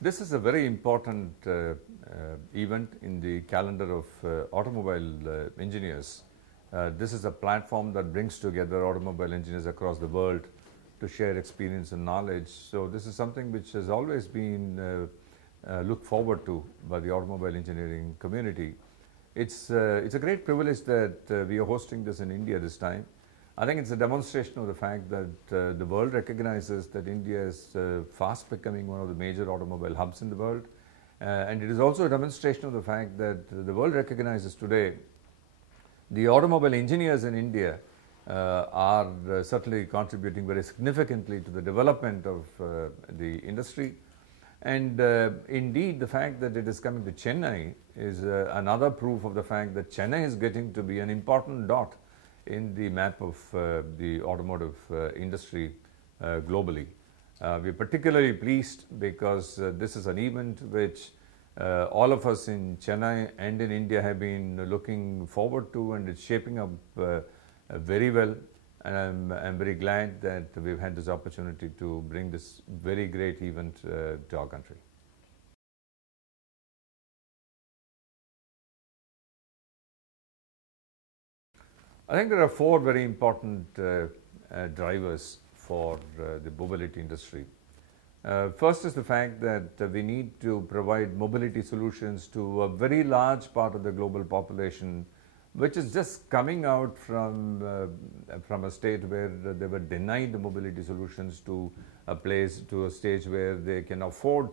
This is a very important event in the calendar of automobile engineers. This is a platform that brings together automobile engineers across the world to share experience and knowledge. So this is something which has always been looked forward to by the automobile engineering community. It's a great privilege that we are hosting this in India this time. I think it's a demonstration of the fact that the world recognizes that India is fast becoming one of the major automobile hubs in the world. And it is also a demonstration of the fact that the world recognizes today the automobile engineers in India are certainly contributing very significantly to the development of the industry. And indeed, the fact that it is coming to Chennai is another proof of the fact that Chennai is getting to be an important dot in the map of the automotive industry globally. We are particularly pleased because this is an event which all of us in Chennai and in India have been looking forward to, and it's shaping up very well. And I'm very glad that we've had this opportunity to bring this very great event to our country. I think there are four very important drivers for the mobility industry. First is the fact that we need to provide mobility solutions to a very large part of the global population, which is just coming out from a state where they were denied mobility solutions to a stage where they can afford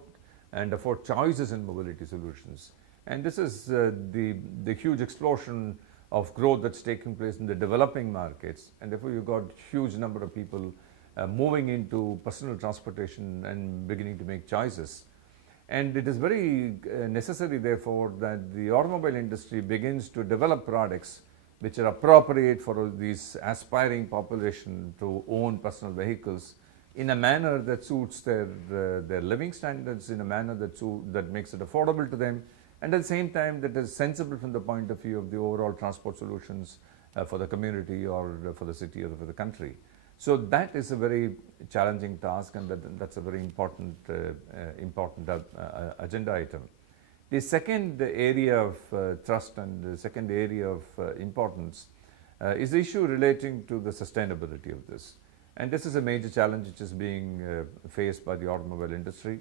choices in mobility solutions. And this is the huge explosion of growth that's taking place in the developing markets, and therefore you've got huge number of people moving into personal transportation and beginning to make choices. And it is very necessary, therefore, that the automobile industry begins to develop products which are appropriate for these aspiring population to own personal vehicles in a manner that suits their living standards, in a manner that makes it affordable to them, and at the same time that is sensible from the point of view of the overall transport solutions for the community or for the city or for the country. So that is a very challenging task, and that's a very important agenda item. The second area of thrust and the second area of importance is the issue relating to the sustainability of this. And this is a major challenge which is being faced by the automobile industry,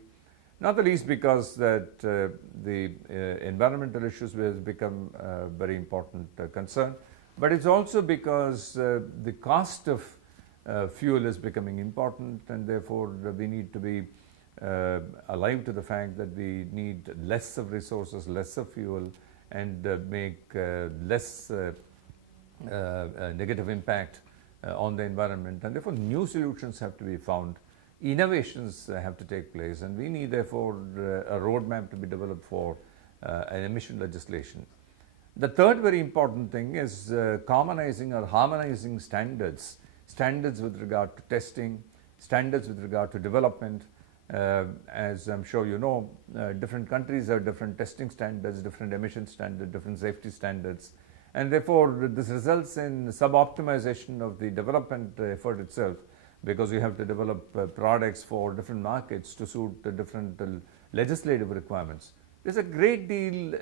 not the least because that the environmental issues has become a very important concern, but it's also because the cost of fuel is becoming important, and therefore we need to be alive to the fact that we need less of resources, less of fuel, and make less negative impact on the environment, and therefore new solutions have to be found, innovations have to take place, and we need therefore a roadmap to be developed for an emission legislation. The third very important thing is commonizing or harmonizing standards with regard to testing, standards with regard to development. As I'm sure you know, different countries have different testing standards, different emission standards, different safety standards, and therefore this results in sub-optimization of the development effort itself, because you have to develop products for different markets to suit the different legislative requirements. There's a great deal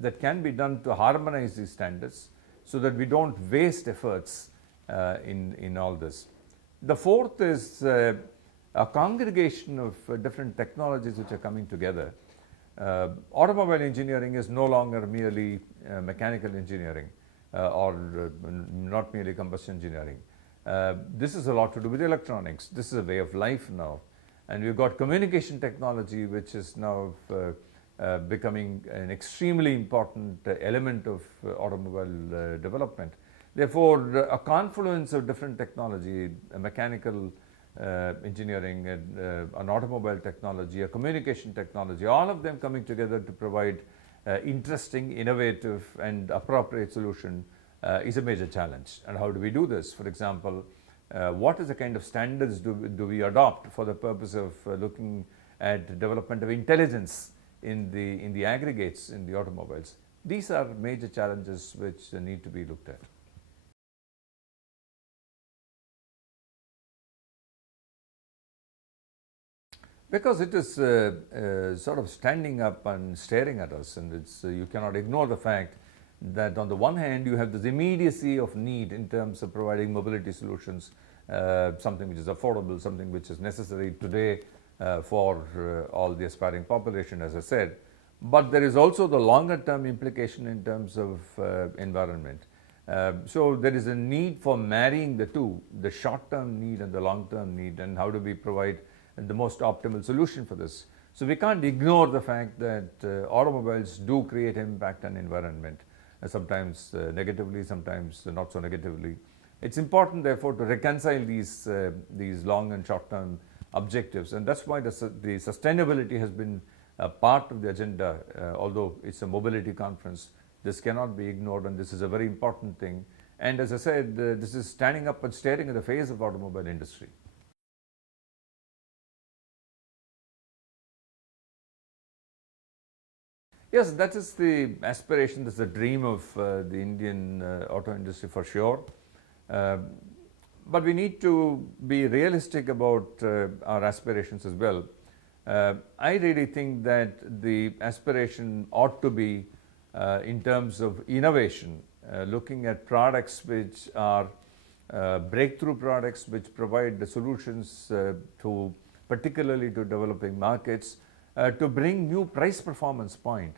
that can be done to harmonize these standards so that we don't waste efforts in all this. The fourth is a congregation of different technologies which are coming together. Automobile engineering is no longer merely mechanical engineering or not merely combustion engineering. This is a lot to do with electronics. This is a way of life now, and we've got communication technology which is now becoming an extremely important element of automobile development. Therefore, a confluence of different technology, a mechanical engineering, an automobile technology, a communication technology, all of them coming together to provide interesting, innovative and appropriate solution is a major challenge. And how do we do this? For example, what is the kind of standards do we adopt for the purpose of looking at development of intelligence in the aggregates in the automobiles? These are major challenges which need to be looked at. Because it is sort of standing up and staring at us, and it's, you cannot ignore the fact that on the one hand you have this immediacy of need in terms of providing mobility solutions, something which is affordable, something which is necessary today for all the aspiring population, as I said. But there is also the longer term implication in terms of environment. So there is a need for marrying the two, the short term need and the long term need, and how do we provide the most optimal solution for this. So we can't ignore the fact that automobiles do create impact on environment, sometimes negatively, sometimes not so negatively. It's important therefore to reconcile these long and short term objectives, and that's why the sustainability has been a part of the agenda. Although it's a mobility conference, this cannot be ignored, and this is a very important thing. And as I said, this is standing up and staring at the face of automobile industry. Yes, that is the aspiration, that's the dream of the Indian auto industry for sure. But we need to be realistic about our aspirations as well. I really think that the aspiration ought to be in terms of innovation, looking at products which are breakthrough products, which provide the solutions particularly to developing markets, to bring new price performance point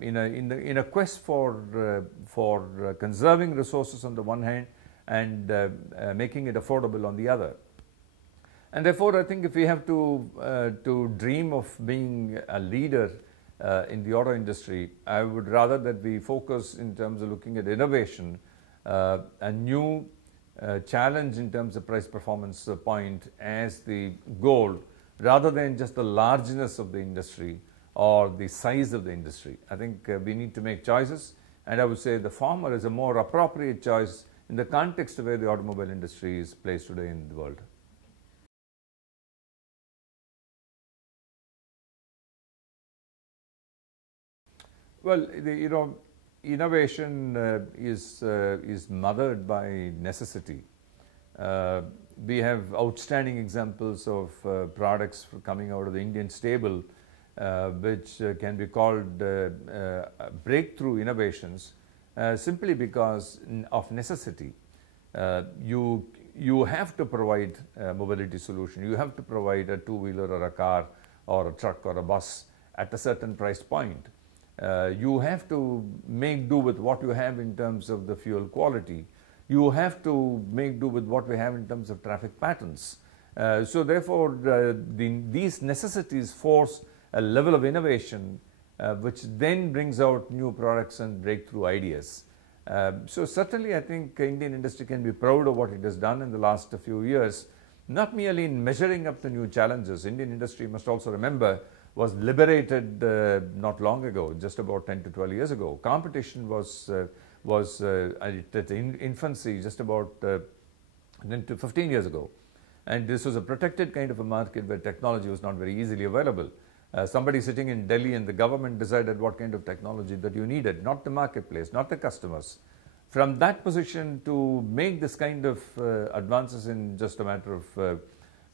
in a quest for conserving resources on the one hand and making it affordable on the other. And therefore, I think if we have to dream of being a leader in the auto industry, I would rather that we focus in terms of looking at innovation, a new challenge in terms of price performance point as the goal, rather than just the largeness of the industry or the size of the industry. I think we need to make choices, and I would say the former is a more appropriate choice in the context of where the automobile industry is placed today in the world. Well, innovation is mothered by necessity. We have outstanding examples of products coming out of the Indian stable, which can be called breakthrough innovations, simply because of necessity. You have to provide a mobility solution. You have to provide a two-wheeler or a car or a truck or a bus at a certain price point. You have to make do with what you have in terms of the fuel quality. You have to make do with what we have in terms of traffic patterns. So therefore, these necessities force a level of innovation which then brings out new products and breakthrough ideas. So certainly I think Indian industry can be proud of what it has done in the last few years, not merely in measuring up the new challenges. Indian industry, must also remember, was liberated not long ago, just about 10 to 12 years ago. Competition was at infancy just about 10 to 15 years ago. And this was a protected kind of a market where technology was not very easily available. Somebody sitting in Delhi and the government decided what kind of technology that you needed, not the marketplace, not the customers. From that position to make this kind of advances in just a matter of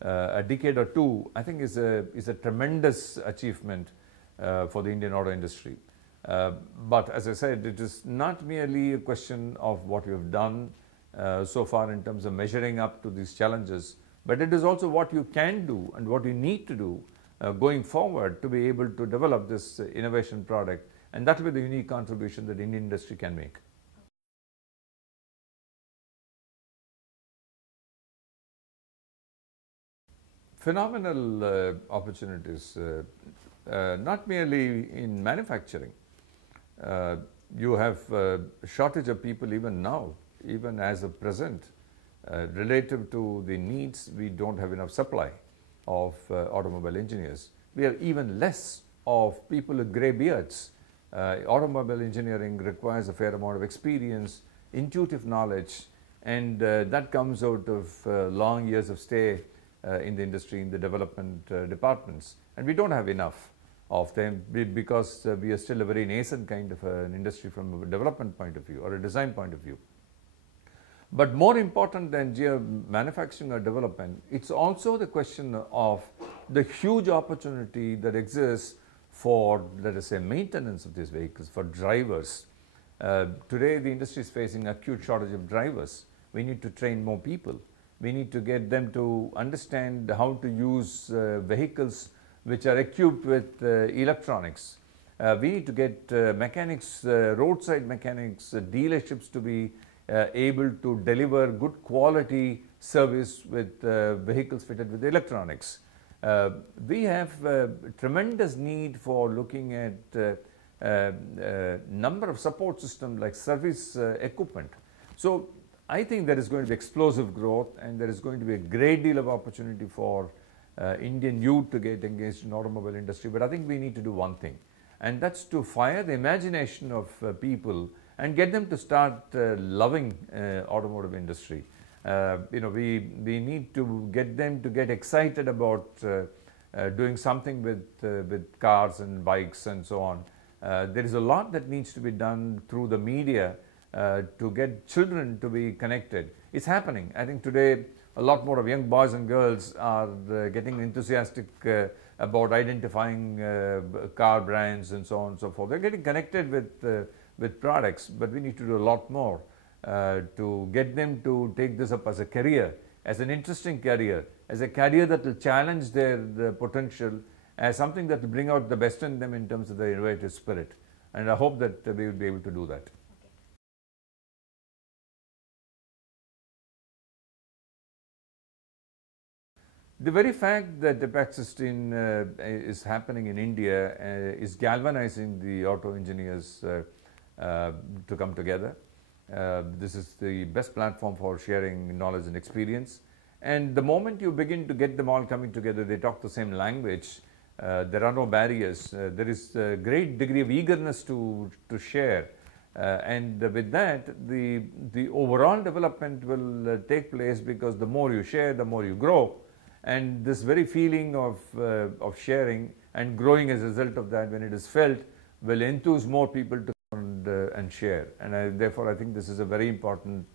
a decade or two, I think is a tremendous achievement for the Indian auto industry. But as I said, it is not merely a question of what you have done so far in terms of measuring up to these challenges, but it is also what you can do and what you need to do going forward to be able to develop this innovation product, and that will be the unique contribution that Indian industry can make. Phenomenal opportunities, not merely in manufacturing. You have a shortage of people even now, even as of present. Relative to the needs, we don't have enough supply of automobile engineers. We have even less of people with grey beards. Automobile engineering requires a fair amount of experience, intuitive knowledge, and that comes out of long years of stay in the industry, in the development departments. And we don't have enough of them because we are still a very nascent kind of an industry from a development point of view or a design point of view. But more important than manufacturing or development, it's also the question of the huge opportunity that exists for, let us say, maintenance of these vehicles, for drivers. Today the industry is facing acute shortage of drivers. We need to train more people. We need to get them to understand how to use vehicles which are equipped with electronics. We need to get mechanics, roadside mechanics, dealerships to be able to deliver good quality service with vehicles fitted with electronics. We have a tremendous need for looking at number of support systems like service equipment. So I think there is going to be explosive growth, and there is going to be a great deal of opportunity for Indian youth to get engaged in automobile industry. But I think we need to do one thing, and that's to fire the imagination of people and get them to start loving automotive industry. We need to get them to get excited about doing something with cars and bikes and so on. There is a lot that needs to be done through the media to get children to be connected. It's happening. I think today a lot more of young boys and girls are getting enthusiastic about identifying car brands and so on and so forth. They're getting connected with products, but we need to do a lot more to get them to take this up as a career, as an interesting career, as a career that will challenge their potential, as something that will bring out the best in them in terms of their innovative spirit. And I hope that we will be able to do that. The very fact that APAC16 is happening in India is galvanizing the auto engineers to come together. This is the best platform for sharing knowledge and experience. And the moment you begin to get them all coming together, they talk the same language. There are no barriers. There is a great degree of eagerness to share. And with that, the overall development will take place, because the more you share, the more you grow. And this very feeling of sharing and growing as a result of that, when it is felt, will enthuse more people to come and share. And therefore, I think this is a very important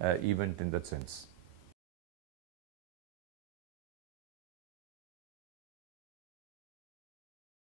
event in that sense.